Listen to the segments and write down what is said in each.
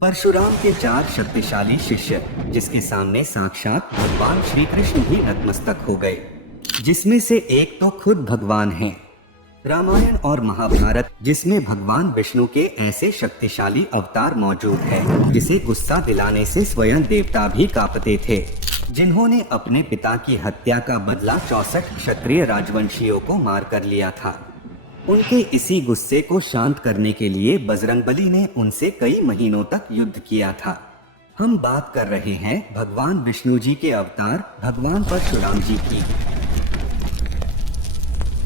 परशुराम के चार शक्तिशाली शिष्य, जिसके सामने साक्षात भगवान श्री कृष्ण भी नतमस्तक हो गए, जिसमें से एक तो खुद भगवान हैं। रामायण और महाभारत, जिसमें भगवान विष्णु के ऐसे शक्तिशाली अवतार मौजूद हैं, जिसे गुस्सा दिलाने से स्वयं देवता भी कांपते थे, जिन्होंने अपने पिता की हत्या का बदला 64 क्षत्रिय राजवंशियों को मार कर लिया था। उनके इसी गुस्से को शांत करने के लिए बजरंगबली ने उनसे कई महीनों तक युद्ध किया था। हम बात कर रहे हैं भगवान विष्णु जी के अवतार भगवान परशुराम जी की,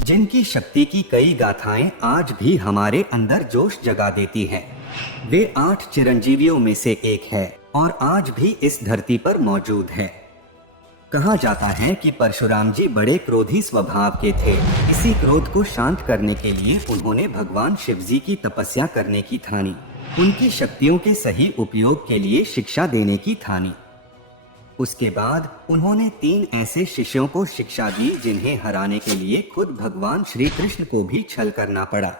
जिनकी शक्ति की कई गाथाएं आज भी हमारे अंदर जोश जगा देती हैं। वे 8 चिरंजीवियों में से एक है और आज भी इस धरती पर मौजूद है। कहा जाता है कि परशुराम जी बड़े क्रोधी स्वभाव के थे। इसी क्रोध को शांत करने के लिए उन्होंने भगवान शिव जी की तपस्या करने की ठानी, उनकी शक्तियों के सही उपयोग के लिए शिक्षा देने की ठानी। उसके बाद उन्होंने 3 ऐसे शिष्यों को शिक्षा दी, जिन्हें हराने के लिए खुद भगवान श्री कृष्ण को भी छल करना पड़ा।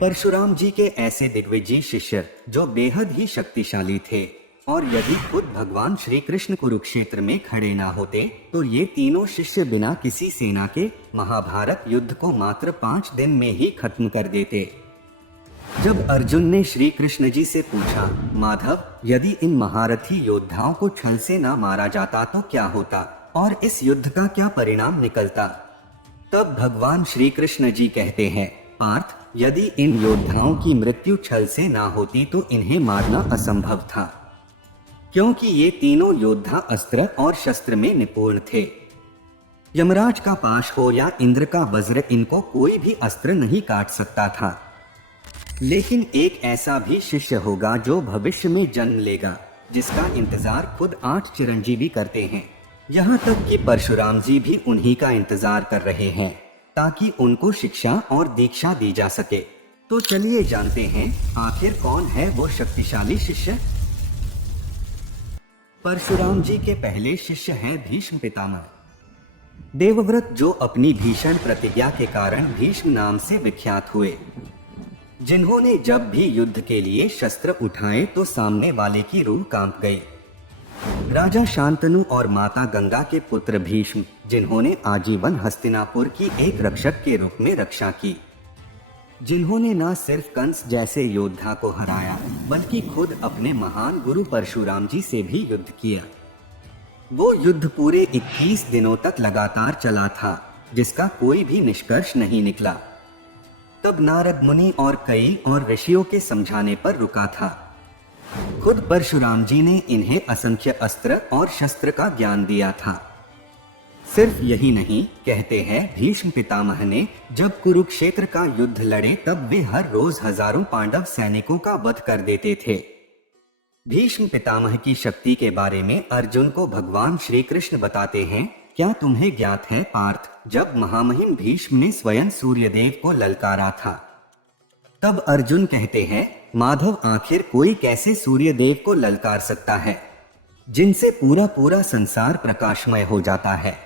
परशुराम जी के ऐसे दिग्विजयी शिष्य जो बेहद ही शक्तिशाली थे, और यदि खुद भगवान श्री कृष्ण कुरुक्षेत्र में खड़े ना होते तो ये तीनों शिष्य बिना किसी सेना के महाभारत युद्ध को मात्र 5 दिन में ही खत्म कर देते। जब अर्जुन ने श्री कृष्ण जी से पूछा, माधव, यदि इन महारथी योद्धाओं को छल से ना मारा जाता तो क्या होता और इस युद्ध का क्या परिणाम निकलता, तब भगवान श्री कृष्ण जी कहते हैं, पार्थ, यदि इन योद्धाओं की मृत्यु छल से ना होती तो इन्हें मारना असंभव था, क्योंकि ये तीनों योद्धा अस्त्र और शस्त्र में निपुण थे। यमराज का पाश हो या इंद्र का वज्र, इनको कोई भी अस्त्र नहीं काट सकता था। लेकिन एक ऐसा भी शिष्य होगा जो भविष्य में जन्म लेगा, जिसका इंतजार खुद 8 चिरंजीवी करते हैं। यहाँ तक कि परशुराम जी भी उन्हीं का इंतजार कर रहे हैं, ताकि उनको शिक्षा और दीक्षा दी जा सके। तो चलिए जानते हैं आखिर कौन है वो शक्तिशाली शिष्य। परशुराम जी के पहले शिष्य हैं भीष्म पितामह, देवव्रत, जो अपनी भीषण प्रतिज्ञा के कारण भीष्म नाम से विख्यात हुए, जिन्होंने जब भी युद्ध के लिए शस्त्र उठाए तो सामने वाले की रूह कांप गई। राजा शांतनु और माता गंगा के पुत्र भीष्म, जिन्होंने आजीवन हस्तिनापुर की एक रक्षक के रूप में रक्षा की, जिन्होंने न सिर्फ कंस जैसे योद्धा को हराया बल्कि खुद अपने महान गुरु परशुराम जी से भी युद्ध किया। वो युद्ध पूरे 21 दिनों तक लगातार चला था, जिसका कोई भी निष्कर्ष नहीं निकला। तब नारद मुनि और कई और ऋषियों के समझाने पर रुका था। खुद परशुराम जी ने इन्हें असंख्य अस्त्र और शस्त्र का ज्ञान दिया था। सिर्फ यही नहीं, कहते हैं भीष्म पितामह ने जब कुरुक्षेत्र का युद्ध लड़े तब वे हर रोज हजारों पांडव सैनिकों का वध कर देते थे। भीष्म पितामह की शक्ति के बारे में अर्जुन को भगवान श्री कृष्ण बताते हैं, क्या तुम्हें ज्ञात है पार्थ, जब महामहिम भीष्म ने स्वयं सूर्यदेव को ललकारा था, तब अर्जुन कहते हैं, माधव, आखिर कोई कैसे सूर्यदेव को ललकार सकता है, जिनसे पूरा पूरा संसार प्रकाशमय हो जाता है।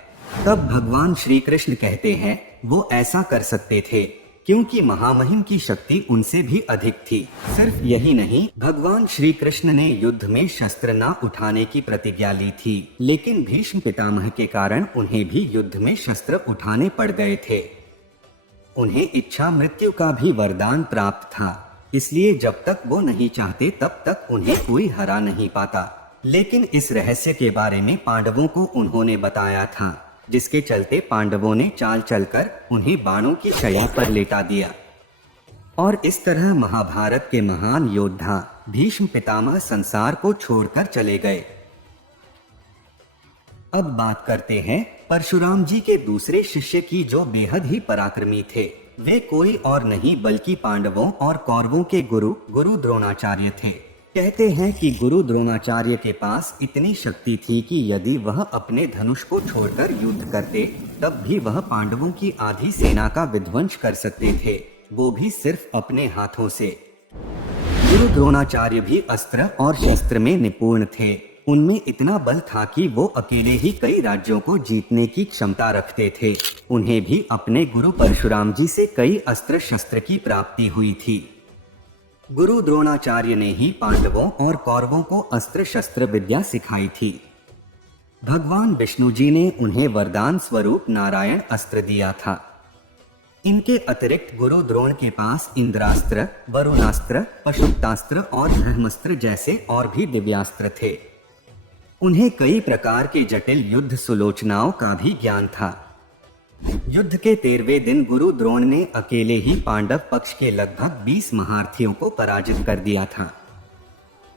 तब भगवान श्री कृष्ण कहते हैं, वो ऐसा कर सकते थे क्योंकि महामहिम की शक्ति उनसे भी अधिक थी। सिर्फ यही नहीं, भगवान श्री कृष्ण ने युद्ध में शस्त्र न उठाने की प्रतिज्ञा ली थी, लेकिन भीष्म पितामह के कारण उन्हें भी युद्ध में शस्त्र उठाने पड़ गए थे। उन्हें इच्छा मृत्यु का भी वरदान प्राप्त था, इसलिए जब तक वो नहीं चाहते तब तक उन्हें कोई हरा नहीं पाता। लेकिन इस रहस्य के बारे में पांडवों को उन्होंने बताया था, जिसके चलते पांडवों ने चाल चलकर उन्हें बाणों की शैया पर लेटा दिया। और इस तरह महाभारत के महान योद्धा भीष्म पितामह संसार को छोड़कर चले गए। अब बात करते हैं परशुराम जी के दूसरे शिष्य की, जो बेहद ही पराक्रमी थे। वे कोई और नहीं बल्कि पांडवों और कौरवों के गुरु द्रोणाचार्य थे। कहते हैं कि गुरु द्रोणाचार्य के पास इतनी शक्ति थी कि यदि वह अपने धनुष को छोड़कर युद्ध करते तब भी वह पांडवों की आधी सेना का विध्वंस कर सकते थे, वो भी सिर्फ अपने हाथों से। गुरु द्रोणाचार्य भी अस्त्र और शस्त्र में निपुण थे। उनमें इतना बल था कि वो अकेले ही कई राज्यों को जीतने की क्षमता रखते थे। उन्हें भी अपने गुरु परशुराम जी से कई अस्त्र शस्त्र की प्राप्ति हुई थी। गुरु द्रोणाचार्य ने ही पांडवों और कौरवों को अस्त्र शस्त्र विद्या सिखाई थी। भगवान विष्णु जी ने उन्हें वरदान स्वरूप नारायण अस्त्र दिया था। इनके अतिरिक्त गुरु द्रोण के पास इंद्रास्त्र, वरुणास्त्र, पशुपतास्त्र और ब्रह्मास्त्र जैसे और भी दिव्यास्त्र थे। उन्हें कई प्रकार के जटिल युद्ध सुलोचनाओं का भी ज्ञान था। युद्ध के 13वें दिन गुरु द्रोण ने अकेले ही पांडव पक्ष के लगभग 20 महारथियों को पराजित कर दिया था।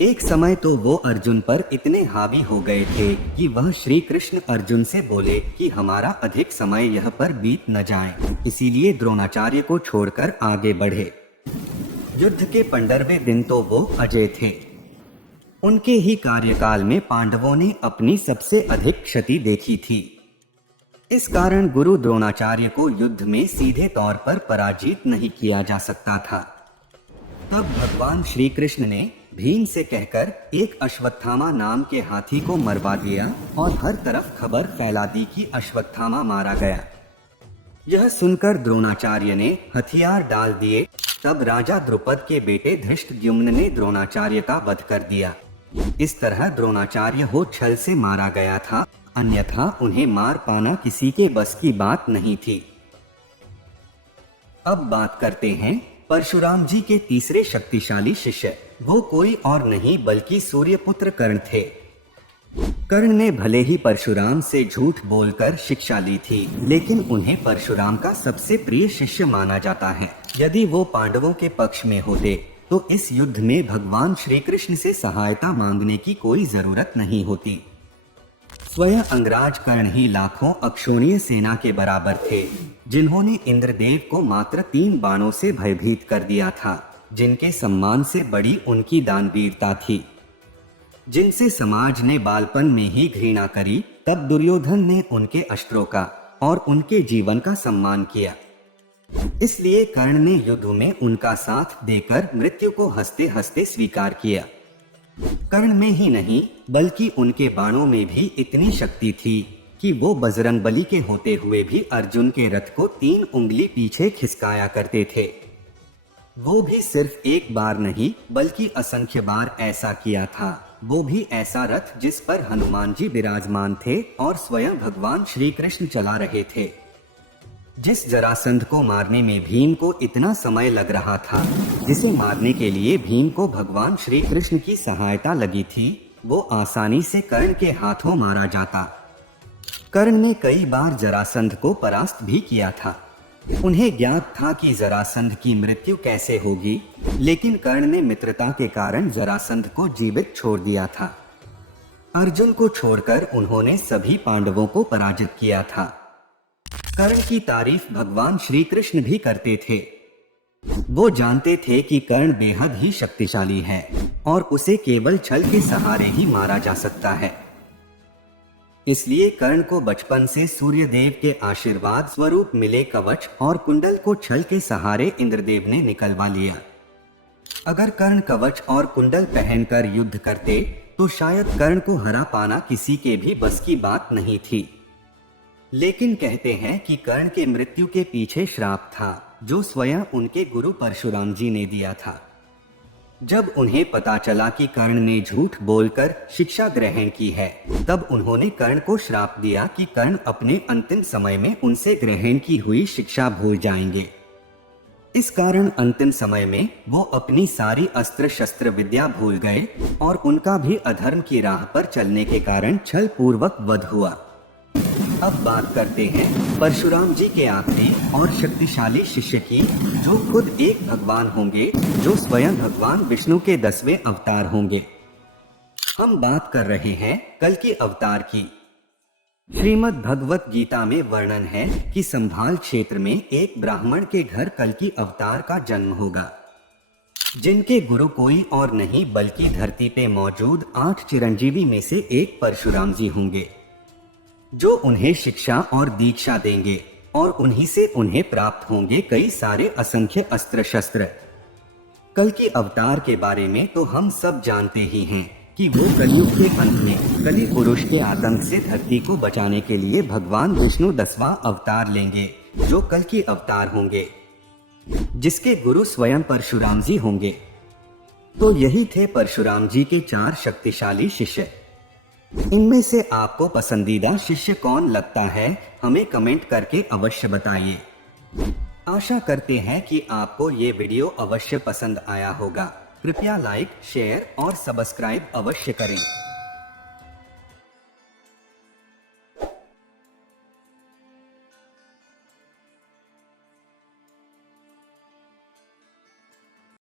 एक समय तो वो अर्जुन पर इतने हावी हो गए थे कि वह श्री कृष्ण अर्जुन से बोले कि हमारा अधिक समय यह पर बीत न जाए, इसीलिए द्रोणाचार्य को छोड़कर आगे बढ़े। युद्ध के 15वें दिन तो वो अजय थे। उनके ही कार्यकाल में पांडवों ने अपनी सबसे अधिक क्षति देखी थी। इस कारण गुरु द्रोणाचार्य को युद्ध में सीधे तौर पर पराजित नहीं किया जा सकता था। तब भगवान श्री कृष्ण ने भीम से कहकर एक अश्वत्थामा नाम के हाथी को मरवा दिया और हर तरफ खबर फैला दी कि अश्वत्थामा मारा गया। यह सुनकर द्रोणाचार्य ने हथियार डाल दिए। तब राजा द्रुपद के बेटे धृष्टद्युम्न ने द्रोणाचार्य का वध कर दिया। इस तरह द्रोणाचार्य हो छल से मारा गया था, अन्यथा उन्हें मार पाना किसी के बस की बात नहीं थी। अब बात करते हैं परशुराम जी के तीसरे शक्तिशाली शिष्य। वो कोई और नहीं बल्कि सूर्यपुत्र कर्ण थे। कर्ण ने भले ही परशुराम से झूठ बोलकर शिक्षा ली थी, लेकिन उन्हें परशुराम का सबसे प्रिय शिष्य माना जाता है। यदि वो पांडवों के पक्ष में होते तो इस युद्ध में भगवान श्री कृष्ण से सहायता मांगने की कोई जरूरत नहीं होती। स्वयं अंगराज कर्ण ही लाखों अक्षोणीय सेना के बराबर थे, जिन्होंने इंद्रदेव को मात्र 3 बाणों से भयभीत कर दिया था, जिनके सम्मान से बड़ी उनकी दानवीरता थी, जिनसे समाज ने बालपन में ही घृणा करी। तब दुर्योधन ने उनके अस्त्रों का और उनके जीवन का सम्मान किया। इसलिए कर्ण ने युद्ध में उनका साथ देकर मृत्यु को हंसते हंसते स्वीकार किया। कर्ण में ही नहीं बल्कि उनके बाणों में भी इतनी शक्ति थी कि वो बजरंगबली के होते हुए भी अर्जुन के रथ को 3 उंगली पीछे खिसकाया करते थे। वो भी सिर्फ एक बार नहीं बल्कि असंख्य बार ऐसा किया था। वो भी ऐसा रथ जिस पर हनुमान जी विराजमान थे और स्वयं भगवान श्री कृष्ण चला रहे थे। जिस जरासंध को मारने में भीम को इतना समय लग रहा था, जिसे मारने के लिए भीम को भगवान श्री कृष्ण की सहायता लगी थी, वो आसानी से कर्ण के हाथों मारा जाता। कर्ण ने कई बार जरासंध को परास्त भी किया था। उन्हें ज्ञात था कि जरासंध की मृत्यु कैसे होगी, लेकिन कर्ण ने मित्रता के कारण जरासंध को जीवित छोड़ दिया था। अर्जुन को छोड़कर उन्होंने सभी पांडवों को पराजित किया था। कर्ण की तारीफ भगवान श्री कृष्ण भी करते थे। वो जानते थे कि कर्ण बेहद ही शक्तिशाली है और उसे केवल छल के सहारे ही मारा जा सकता है। इसलिए कर्ण को बचपन से सूर्यदेव के आशीर्वाद स्वरूप मिले कवच और कुंडल को छल के सहारे इंद्रदेव ने निकलवा लिया। अगर कर्ण कवच और कुंडल पहनकर युद्ध करते तो शायद कर्ण को हरा पाना किसी के भी बस की बात नहीं थी। लेकिन कहते हैं कि कर्ण के मृत्यु के पीछे श्राप था, जो स्वयं उनके गुरु परशुराम जी ने दिया था। जब उन्हें पता चला कि कर्ण ने झूठ बोलकर शिक्षा ग्रहण की है, तब उन्होंने कर्ण को श्राप दिया कि कर्ण अपने अंतिम समय में उनसे ग्रहण की हुई शिक्षा भूल जाएंगे। इस कारण अंतिम समय में वो अपनी सारी अस्त्र शस्त्र विद्या भूल गए और उनका भी अधर्म की राह पर चलने के कारण छल पूर्वक वध हुआ। अब बात करते हैं परशुराम जी के आखिरी और शक्तिशाली शिष्य की, जो खुद एक भगवान होंगे, जो स्वयं भगवान विष्णु के 10वें अवतार होंगे। हम बात कर रहे हैं कल्कि अवतार की। श्रीमद् भगवत गीता में वर्णन है कि संभाल क्षेत्र में एक ब्राह्मण के घर कल्कि अवतार का जन्म होगा, जिनके गुरु कोई और नहीं बल्कि धरती पे मौजूद 8 चिरंजीवी में से एक परशुराम जी होंगे, जो उन्हें शिक्षा और दीक्षा देंगे और उन्हीं से उन्हें प्राप्त होंगे कई सारे असंख्य अस्त्र शस्त्र। कल्कि अवतार के बारे में तो हम सब जानते ही हैं कि वो कलयुग के अंत में कलि पुरुष के आतंक से धरती को बचाने के लिए भगवान विष्णु 10वां अवतार लेंगे, जो कल्कि अवतार होंगे, जिसके गुरु स्वयं परशुराम जी होंगे। तो यही थे परशुराम जी के 4 शक्तिशाली शिष्य। इनमें से आपको पसंदीदा शिष्य कौन लगता है, हमें कमेंट करके अवश्य बताइए। आशा करते हैं कि आपको ये वीडियो अवश्य पसंद आया होगा। कृपया लाइक, शेयर और सब्सक्राइब अवश्य करें।